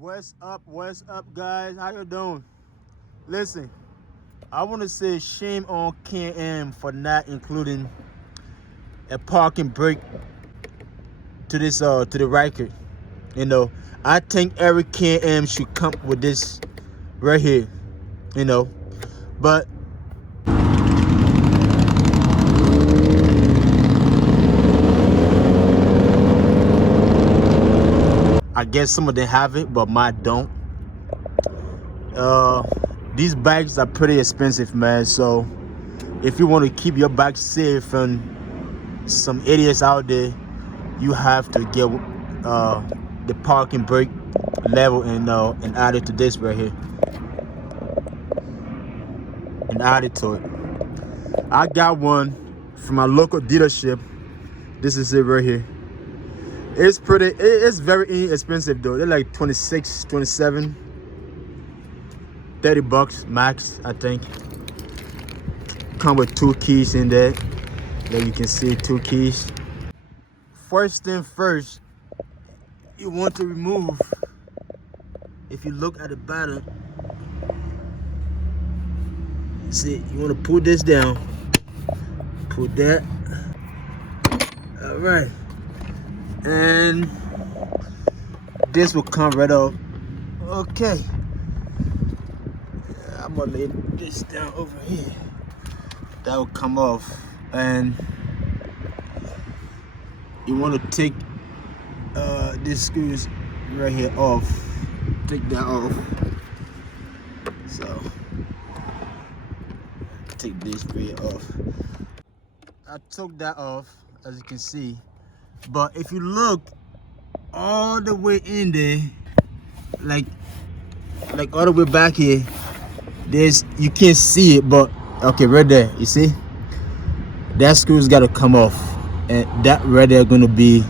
What's up, guys? How you doing? Listen, I want to say shame on Can-Am for not including a parking brake to this to the Ryker. You know, I think every Can-Am should come with this right here. You know, but I guess some of them have it, but mine don't. These bikes are pretty expensive, man. So if you want to keep your bike safe from some idiots out there, you have to get the parking brake level and add it to this right here, and add it to it. I got one from my local dealership. This is it right here. It's pretty. It's very inexpensive though. They're like 26, 27, 30 bucks max, I think. Come with 2 keys in there. There you can see 2 keys. First thing first, you want to remove. If you look at the bottom, see, you want to pull this down. Pull that. All right. And this will come right off. Okay. I'm gonna lay this down over here. That will come off. And you want to take these screws right here off. Take that off. So take this right off. I took that off, as you can see. But if you look all the way in there, like all the way back here, you can't see it, but okay, right there, you see? That screw's gotta come off. And that right there gonna be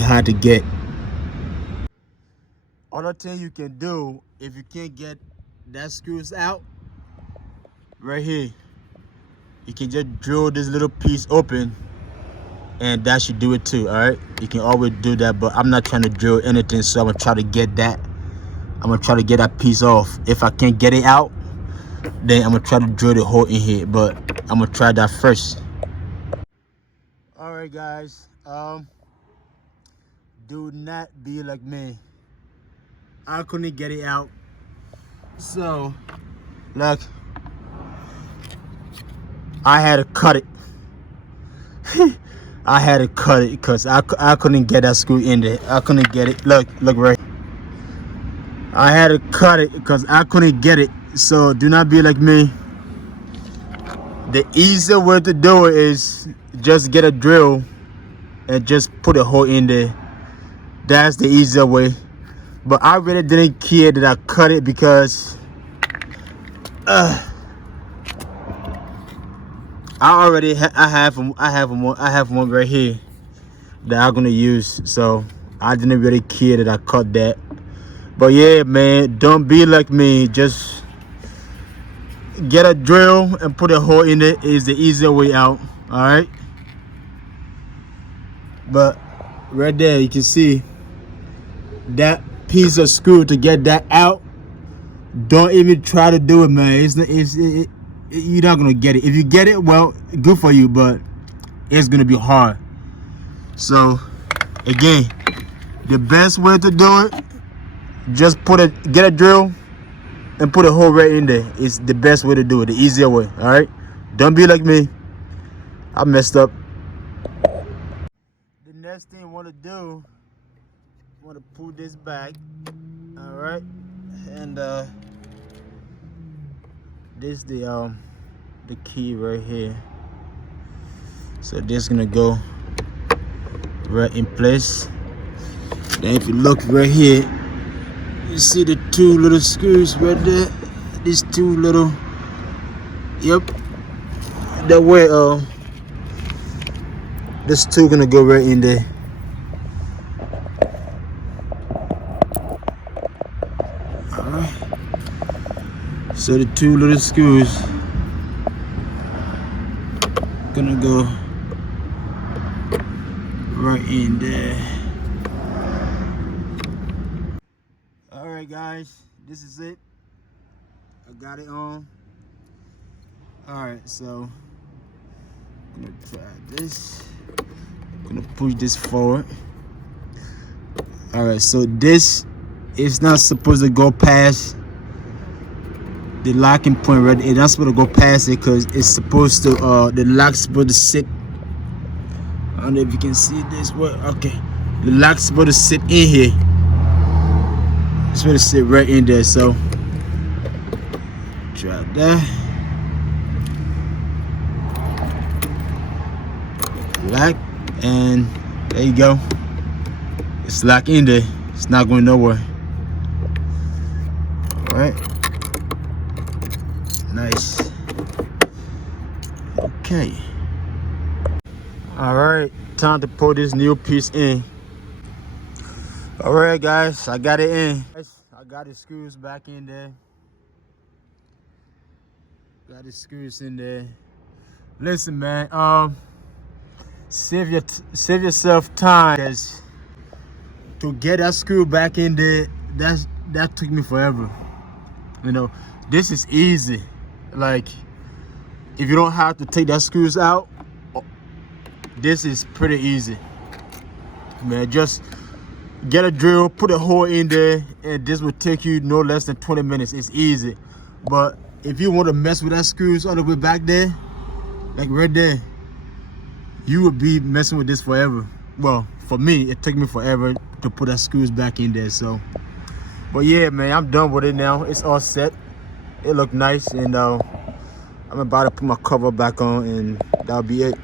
hard to get. Other thing you can do, if you can't get that screws out, right here, you can just drill this little piece open, and that should do it too. All right, you can always do that, but I'm not trying to drill anything, so I'm gonna try to get that. I'm gonna try to get that piece off. If I can't get it out, then I'm gonna try to drill the hole in here, but I'm gonna try that first. All right, guys, do not be like me. I couldn't get it out, so look, I had to cut it. I had to cut it because I couldn't get that screw in there. I couldn't get it. Look right. I had to cut it because I couldn't get it. So do not be like me. The easier way to do it is just get a drill and just put a hole in there. That's the easier way. But I really didn't care that I cut it because I have one right here that I'm gonna use. So I didn't really care that I cut that. But yeah, man, don't be like me. Just get a drill and put a hole in it. Is the easier way out. All right. But right there, you can see that piece of screw to get that out. Don't even try to do it, man. You're not gonna get it. If you get it, well, good for you, but it's gonna be hard. So again, the best way to do it, just get a drill and put a hole right in there. It's the best way to do it, the easier way. All right, don't be like me. I messed up. The next thing you want to do, you want to pull this back. All right, and this is the key right here. So this is gonna go right in place. Then if you look right here, you see the 2 little screws right there. These 2 little, yep. That way, this 2 gonna go right in there. All right. So the 2 little screws gonna go right in there. right, guys, this is it. I got it on. All right, so I'm gonna try this. I'm gonna push this forward. All right, so this is not supposed to go past the locking point, right? It's not supposed to go past it because it's supposed to the lock's supposed to sit. I don't know if you can see this. What? Okay, the lock's supposed to sit in here. It's supposed to sit right in there. So try that. Lock, and there you go. It's locked in there. It's not going nowhere. All right. Nice. Okay. All right. Time to put this new piece in. All right, guys. I got it in. I got the screws back in there. Got the screws in there. Listen, man. Save yourself time, because to get that screw back in there, that took me forever. You know, this is easy. Like, if you don't have to take that screws out, this is pretty easy, man. Just get a drill, put a hole in there, and this will take you no less than 20 minutes. It's easy. But if you want to mess with that screws all the way back there, like right there, you would be messing with this forever. Well, for me, it took me forever to put that screws back in there. So, but yeah, man, I'm done with it now. It's all set. It looked nice, and I'm about to put my cover back on, and that'll be it.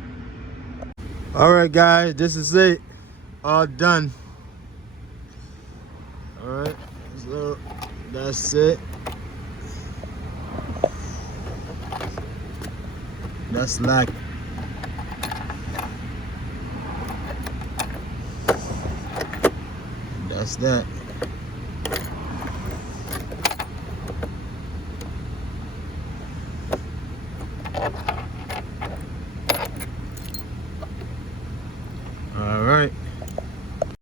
All right, guys, this is it. All done. All right, so that's it. That's locked. That's that.